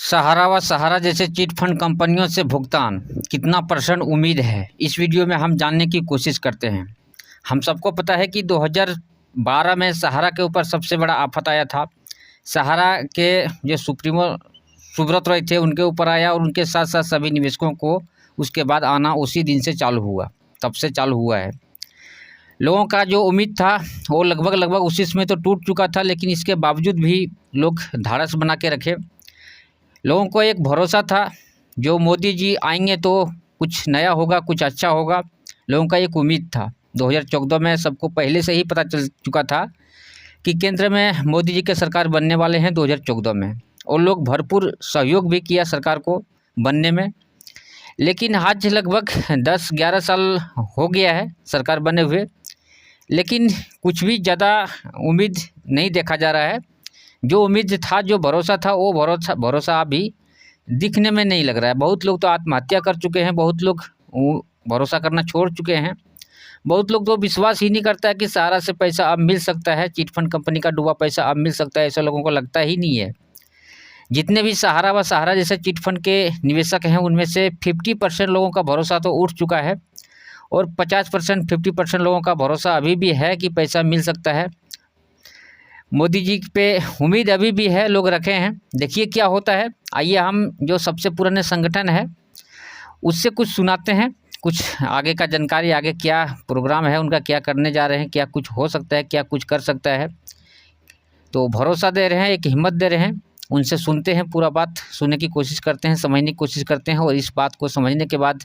सहारा व सहारा जैसे chit fund कंपनियों से भुगतान कितना % उम्मीद है, इस वीडियो में हम जानने की कोशिश करते हैं। हम सबको पता है कि 2012 में सहारा के ऊपर सबसे बड़ा आफत आया था। सहारा के जो सुप्रीमो सुब्रत रॉय थे उनके ऊपर आया और उनके साथ साथ सभी निवेशकों को उसके बाद आना उसी दिन से चालू हुआ, तब से चालू हुआ है। लोगों का जो उम्मीद था वो लगभग उसी समय तो टूट चुका था, लेकिन इसके बावजूद भी लोग धाड़स बना के रखे। लोगों को एक भरोसा था जो मोदी जी आएंगे तो कुछ नया होगा, कुछ अच्छा होगा। लोगों का एक उम्मीद था। 2014 में सबको पहले से ही पता चल चुका था कि केंद्र में मोदी जी के सरकार बनने वाले हैं 2014 में, और लोग भरपूर सहयोग भी किया सरकार को बनने में। लेकिन आज लगभग 10-11 साल हो गया है सरकार बने हुए, लेकिन कुछ भी ज़्यादा उम्मीद नहीं देखा जा रहा है। जो उम्मीद था, जो भरोसा था, वो भरोसा अभी दिखने में नहीं लग रहा है। बहुत लोग तो आत्महत्या कर चुके हैं, बहुत लोग भरोसा करना छोड़ चुके हैं, बहुत लोग तो विश्वास ही नहीं करता है कि सहारा से पैसा अब मिल सकता है, चिट फंड कंपनी का डूबा पैसा अब मिल सकता है, ऐसा लोगों को लगता ही नहीं है। जितने भी सहारा व सहारा जैसे चिट फंड के निवेशक हैं उनमें से 50% लोगों का भरोसा तो उठ चुका है, और 50% 50% लोगों का भरोसा अभी भी है कि पैसा मिल सकता है। मोदी जी पे उम्मीद अभी भी है, लोग रखे हैं। देखिए क्या होता है। आइए हम जो सबसे पुराने संगठन है उससे कुछ सुनाते हैं, कुछ आगे का जानकारी, आगे क्या प्रोग्राम है उनका, क्या करने जा रहे हैं, क्या कुछ हो सकता है, क्या कुछ कर सकता है। तो भरोसा दे रहे हैं, एक हिम्मत दे रहे हैं। उनसे सुनते हैं, पूरा बात सुनने की कोशिश करते हैं, समझने की कोशिश करते हैं, और इस बात को समझने के बाद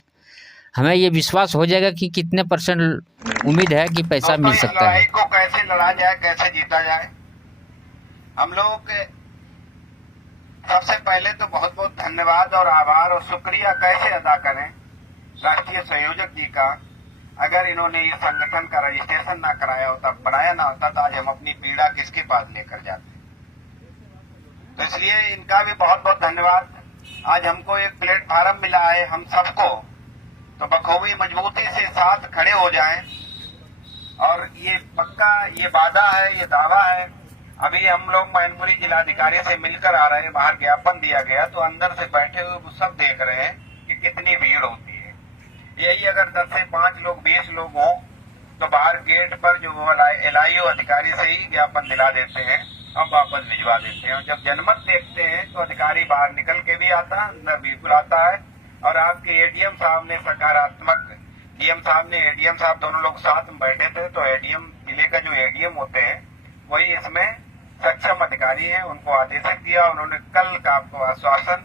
हमें ये विश्वास हो जाएगा कि कितने % उम्मीद है कि पैसा मिल सकता है। लड़ाई को कैसे लड़ा जाए, कैसे जीता जाए। हम लोग सबसे पहले तो बहुत बहुत धन्यवाद और आभार और शुक्रिया कैसे अदा करें राष्ट्रीय संयोजक जी का। अगर इन्होंने ये संगठन का रजिस्ट्रेशन ना कराया होता, बनाया ना होता, तो आज हम अपनी पीड़ा किसके पास लेकर जाते। तो इसलिए इनका भी बहुत बहुत धन्यवाद। आज हमको एक प्लेटफार्म मिला है, हम सबको तो बखूबी मजबूती से साथ खड़े हो जाएं। और ये पक्का ये वादा है, ये दावा है। अभी हम लोग मैनपुरी जिलाधिकारी से मिलकर आ रहे हैं, बाहर ज्ञापन दिया गया, तो अंदर से बैठे हुए सब देख रहे हैं कि कितनी भीड़ होती है। यही अगर 10 से 5 लोग 20 लोग हों तो बाहर गेट पर जो LIO अधिकारी से ही ज्ञापन दिला देते हैं और वापस भिजवा देते हैं। जब जनमत देखते हैं तो अधिकारी बाहर निकल के भी आता है, अंदर भी बुलाता है। और आपके ADM साहब ने सकारात्मक, DM साहब ने, ADM साहब दोनों लोग साथ में बैठे थे, तो ADM जिले का जो ADM होते हैं वही इसमें सक्षम अधिकारी हैं, उनको आदेशित किया। उन्होंने कल का आपको आश्वासन,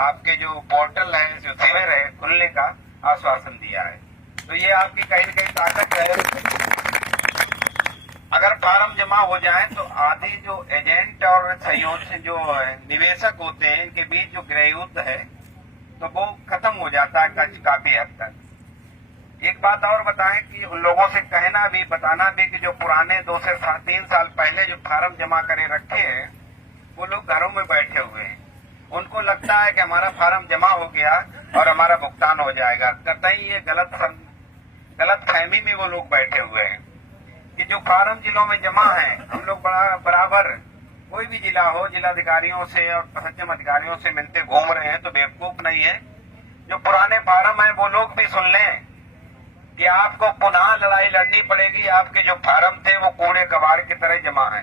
आपके जो पोर्टल है, जो शिविर है, खुलने का आश्वासन दिया है। तो ये आपकी कहीं न कहीं ताकत है। अगर फार्म जमा हो जाए तो आधे जो एजेंट और संयोजक जो निवेशक होते हैं, इनके बीच जो गृह युद्ध है तो वो खत्म हो जाता है काफी हद तक। एक बात और बताएं कि उन लोगों से कहना भी, बताना भी कि जो पुराने 2 से 3 साल पहले जो फार्म जमा करे रखे हैं वो लोग घरों में बैठे हुए हैं। उनको लगता है कि हमारा फार्म जमा हो गया और हमारा भुगतान हो जाएगा। कतई ये गलत फहमी में वो लोग बैठे हुए हैं कि जो फार्म जिलों में जमा है, हम लोग बराबर कोई भी जिला हो, जिलाधिकारियों से और सक्षम अधिकारियों से मिलते घूम रहे हैं, तो बेवकूफ नहीं है। जो पुराने फार्म है वो लोग भी सुन लें कि आपको पुनः लड़ाई लड़नी पड़ेगी। आपके जो फार्म थे वो कूड़े कबाड़ की तरह जमा है,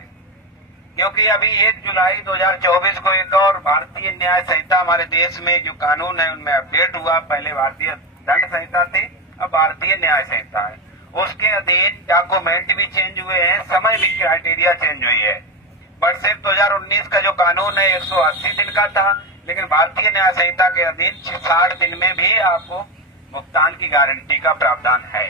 क्योंकि अभी 1 जुलाई 2024 को एक और भारतीय न्याय संहिता हमारे देश में जो कानून है उनमें अपडेट हुआ। पहले भारतीय दंड संहिता थी, अब भारतीय न्याय संहिता है। उसके अधीन डॉक्यूमेंट भी चेंज हुए हैं, समय भी क्राइटेरिया चेंज हुई है। वर्षेप 2019 का जो कानून है 180 दिन का था, लेकिन भारतीय न्याय संहिता के अधीन 60 दिन में भी आपको भुगतान की गारंटी का प्रावधान है।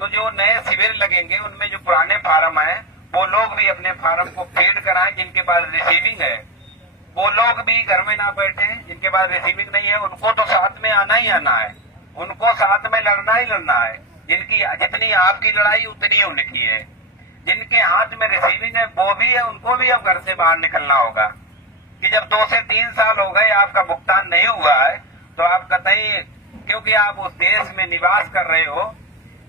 तो जो नए शिविर लगेंगे उनमें जो पुराने फार्म है वो लोग भी अपने फार्म को फीड कराएं। जिनके पास रिसीविंग है वो लोग भी घर में ना बैठे, जिनके पास रिसीविंग नहीं है उनको तो साथ में आना ही आना है, उनको साथ में लड़ना ही लड़ना है। जितनी आपकी लड़ाई उतनी उनकी है। जिनके हाथ में रिसीविंग है वो भी है, उनको भी अब घर से बाहर निकलना होगा कि जब 2 से 3 साल हो गए आपका भुगतान नहीं हुआ है तो आप कतई, क्योंकि आप उस देश में निवास कर रहे हो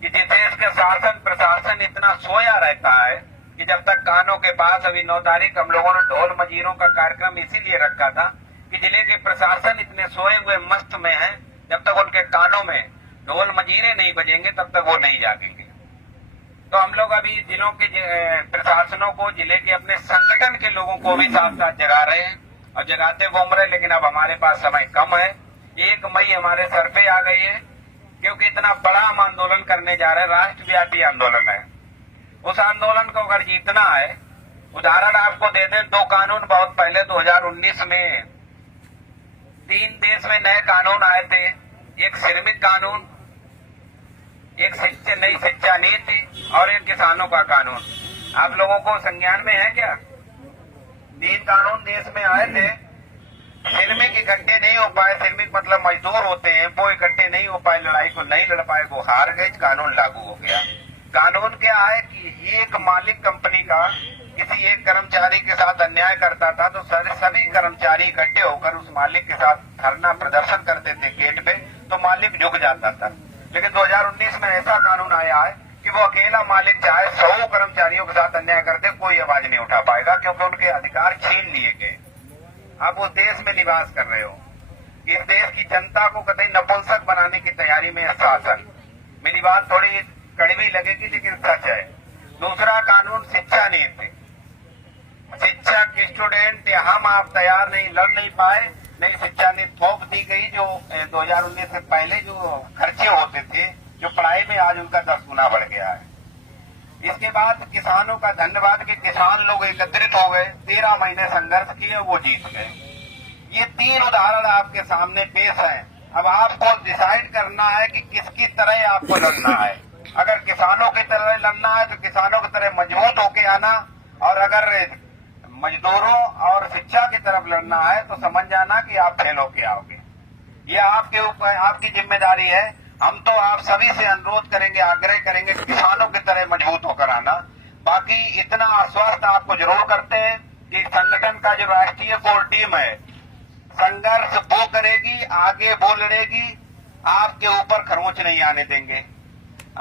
कि जिस देश का शासन प्रशासन इतना सोया रहता है कि जब तक कानों के पास, अभी 9 तारीख हम लोगों ने ढोल मजीरों का कार्यक्रम इसीलिए रखा था कि जिन्हें प्रशासन इतने सोए हुए मस्त में है, जब तक उनके कानों में ढोल मजीरे नहीं बजेंगे तब तक वो नहीं जागेंगे। तो हम लोग अभी जिलों के प्रशासनों को, जिले के अपने संगठन के लोगों को भी साथ साथ जगा रहे हैं और जगाते घूम रहे, लेकिन अब हमारे पास समय कम है। 1 मई हमारे सर पे आ गई है, क्योंकि इतना बड़ा हम आंदोलन करने जा रहे हैं, राष्ट्रव्यापी आंदोलन है। उस आंदोलन को अगर जीतना है, उदाहरण आपको दे दें, 2 कानून बहुत पहले 2019 में 3 देश में नए कानून आए थे। एक श्रमिक कानून, एक नई शिक्षा नीति और एक किसानों का कानून। आप लोगों को संज्ञान में है क्या? 3 कानून देश में आए थे। श्रमिक इकट्ठे नहीं हो पाए, श्रमिक मतलब मजदूर होते हैं, वो इकट्ठे नहीं हो पाए, लड़ाई को नहीं लड़ पाए, वो हार गए, कानून लागू हो गया। कानून क्या है कि एक मालिक कंपनी का किसी एक कर्मचारी के साथ अन्याय करता था तो सभी कर्मचारी इकट्ठे होकर उस मालिक के साथ धरना प्रदर्शन करते थे गेट पे, तो मालिक झुक जाता था। लेकिन 2019 में ऐसा कानून आया है कि वो अकेला मालिक चाहे 100 कर्मचारियों के साथ अन्याय करते, कोई आवाज नहीं उठा पाएगा, क्योंकि उनके अधिकार छीन लिए गए। आप उस देश में निवास कर रहे हो। इस देश की जनता को कतई नपुंसक बनाने की तैयारी में शासन। मेरी बात थोड़ी कड़वी लगेगी लेकिन सच है। दूसरा कानून शिक्षा नीति। शिक्षक, स्टूडेंट, हम आप तैयार नहीं, लड़ नहीं पाए, नई शिक्षा नीति थोप दी गई। जो 2019 से पहले जो खर्चे होते थे जो पढ़ाई में, आज उनका 10 गुना बढ़ गया है। इसके बाद किसानों का धन्यवाद कि किसान लोग एकत्रित हो गए, 13 महीने संघर्ष किए, वो जीत गए। ये 3 उदाहरण आपके सामने पेश है। अब आपको डिसाइड करना है कि किसकी तरह आपको लड़ना है। अगर किसानों की तरह लड़ना है तो किसानों की तरह मजबूत होके आना, और अगर मजदूरों और शिक्षा की तरफ लड़ना है तो समझ जाना कि आप फेल होके आओगे। ये आपके ऊपर, आपकी जिम्मेदारी है। हम तो आप सभी से अनुरोध करेंगे, आग्रह करेंगे किसानों की तरह मजबूत होकर आना। बाकी इतना आश्वस्त आपको जरूर करते हैं कि संगठन का जो राष्ट्रीय कोर टीम है, संघर्ष वो करेगी, आगे वो लड़ेगी, आपके ऊपर खरोंच नहीं आने देंगे,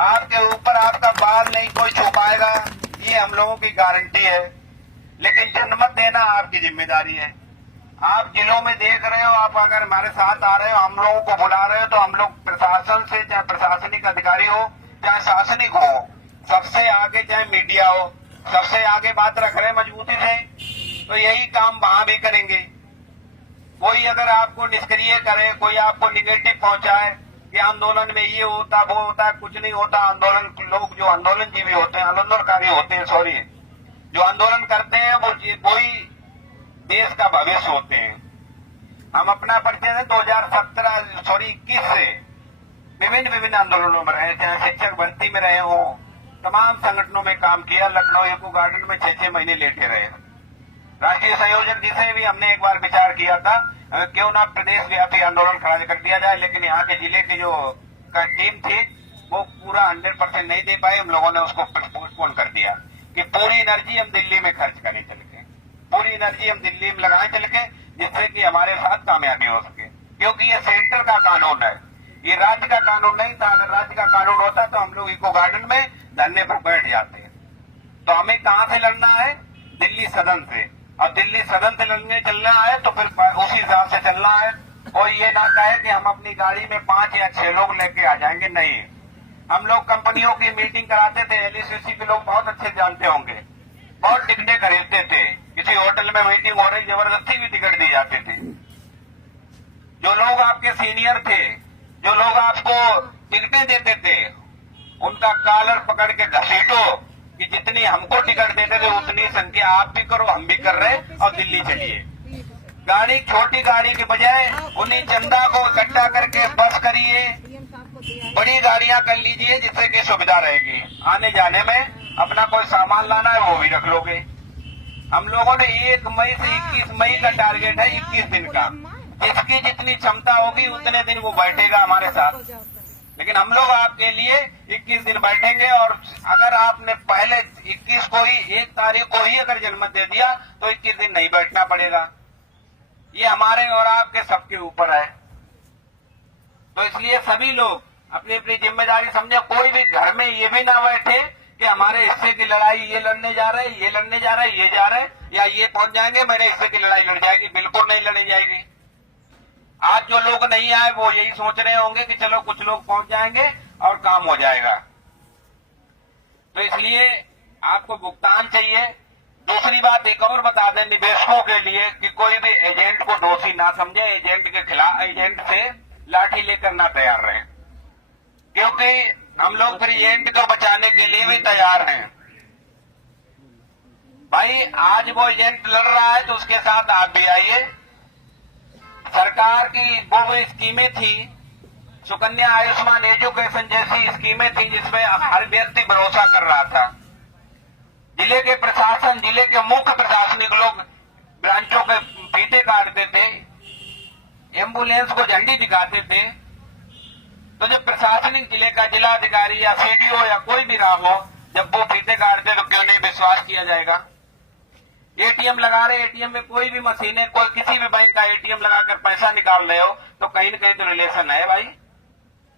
आपके ऊपर आपका बाल नहीं कोई छुपाएगा, ये हम लोगों की गारंटी है। लेकिन जनमत देना आपकी जिम्मेदारी है। आप जिलों में देख रहे हो, आप अगर हमारे साथ आ रहे हो, हम लोगों को बुला रहे हो, तो हम लोग प्रशासन से, चाहे प्रशासनिक अधिकारी हो चाहे शासनिक हो, सबसे आगे, चाहे मीडिया हो, सबसे आगे बात रख रहे हैं मजबूती से। तो यही काम वहां भी करेंगे। कोई अगर आपको निष्क्रिय करे, कोई आपको निगेटिव पहुंचाए कि आंदोलन में ये होता वो होता, कुछ नहीं होता। आंदोलन के लोग जो आंदोलन जीवी होते हैं, आंदोलनकारी होते हैं, सॉरी, जो आंदोलन करते हैं वो कोई देश का भविष्य होते हैं। हम अपना परिचय से 2021 से विभिन्न आंदोलनों में रहे, चाहे शिक्षक भर्ती में रहे हो, तमाम संगठनों में काम किया। लखनऊ एको गार्डन में 6-6 महीने लेटे रहे। राष्ट्रीय संयोजक जी से भी हमने एक बार विचार किया था क्यों ना प्रदेश व्यापी आंदोलन खड़ा कर दिया जाए, लेकिन यहाँ के जिले की जो टीम थी वो पूरा 100% नहीं दे पाए। हम लोगों ने उसको पोस्टपोन कर दिया कि पूरी एनर्जी हम दिल्ली में खर्च करें चल के, पूरी एनर्जी हम दिल्ली में लगाएं चल के, जिससे कि हमारे साथ कामयाबी हो सके। क्योंकि ये सेंटर का कानून है, ये राज्य का कानून नहीं था। अगर राज्य का कानून होता तो हम लोग इको गार्डन में धरने पर बैठ जाते। तो हमें कहां से लड़ना है? दिल्ली सदन से। और दिल्ली सदन से लड़ने चलना है तो फिर उसी हिसाब से चलना है। और ये ना कहे कि हम अपनी गाड़ी में 5 या 6 लोग लेके आ जाएंगे, नहीं। हम लोग कंपनियों की मीटिंग कराते थे, एलआईसी के लोग बहुत अच्छे जानते होंगे, बहुत टिकटें खरीदते थे। किसी होटल में मीटिंग हो रही, जबरदस्ती भी टिकट दी जाते थे। जो लोग आपके सीनियर थे, जो लोग आपको टिकटें देते थे, उनका कॉलर पकड़ के घसीटो कि जितनी हमको टिकट देते थे उतनी संख्या आप भी करो, हम भी कर रहे, और दिल्ली चलिए। गाड़ी, छोटी गाड़ी के बजाय उन्हीं चंदा को इकट्ठा करके बस करिए, बड़ी गाड़ियां कर लीजिए, जिससे कि सुविधा रहेगी। आने जाने में अपना कोई सामान लाना है वो भी रख लोगे। हम लोगों ने 1 मई से 21 मई का टारगेट है, 21 दिन का। जिसकी जितनी क्षमता होगी उतने दिन वो बैठेगा हमारे साथ। लेकिन हम लोग आपके लिए 21 दिन बैठेंगे। और अगर आपने पहले 21 को ही, 1 तारीख को ही अगर जन्मत दे दिया तो 21 दिन नहीं बैठना पड़ेगा। ये हमारे और आपके सबके ऊपर है। तो इसलिए सभी लोग अपनी अपनी जिम्मेदारी समझे। कोई भी घर में ये भी ना बैठे कि हमारे हिस्से की लड़ाई ये लड़ने जा रहे, ये लड़ने जा रहे, ये जा रहे, या ये पहुंच जाएंगे मेरे हिस्से की लड़ाई लड़ जाएगी। बिल्कुल नहीं लड़ी जाएगी। आज जो लोग नहीं आए वो यही सोच रहे होंगे कि चलो कुछ लोग पहुंच जाएंगे और काम हो जाएगा। तो इसलिए आपको भुगतान चाहिए। दूसरी बात एक और बता दें निवेशकों के लिए कि कोई भी एजेंट को दोषी ना समझे, एजेंट के खिलाफ, एजेंट से लाठी लेकर ना तैयार रहे, क्योंकि हम लोग फिर एजेंट को बचाने के लिए भी तैयार हैं। भाई आज वो एजेंट लड़ रहा है तो उसके साथ आप भी आइए। सरकार की वो स्कीमें थी, सुकन्या आयुष्मान एजुकेशन जैसी स्कीमें थी जिसमें हर व्यक्ति भरोसा कर रहा था। जिले के प्रशासन, जिले के मुख्य प्रशासनिक लोग ब्रांचों के फीते काटते थे, एम्बुलेंस को झंडी दिखाते थे। तो जब प्रशासनिक जिले का जिलाधिकारी या सीडीओ या कोई भी रहा हो, जब वो फीते काटते तो क्यों नहीं विश्वास किया जाएगा। एटीएम लगा रहे, एटीएम में कोई भी मशीन है, कोई किसी भी बैंक का एटीएम लगाकर पैसा निकाल रहे हो तो कहीं न कहीं तो रिलेशन है भाई।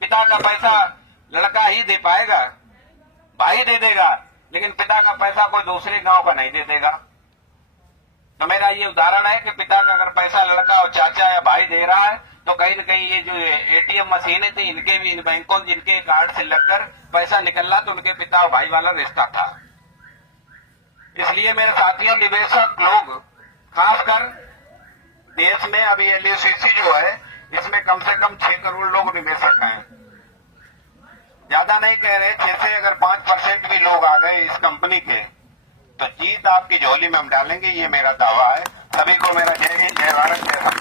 पिता का पैसा लड़का ही दे पाएगा, भाई दे देगा, लेकिन पिता का पैसा कोई दूसरे गांव का नहीं दे देगा। तो मेरा ये उदाहरण है कि पिता का अगर पैसा लड़का और चाचा या भाई दे रहा है तो कहीं न कहीं ये जो एटीएम मशीनें थी इनके भी, इन बैंकों जिनके कार्ड से लगकर पैसा निकल रहा तो उनके पिता और भाई वाला रिश्ता था। इसलिए मेरे साथियों, निवेशक लोग खासकर देश में अभी एलआईसी जो है इसमें कम से कम 6 करोड़ लोग निवेशक हैं। ज्यादा नहीं कह रहे, 6 से अगर 5% भी लोग आ गए इस कंपनी के तो जीत आपकी झोली में हम डालेंगे, ये मेरा दावा है। सभी को मेरा जय हिंद, जय भारत, जय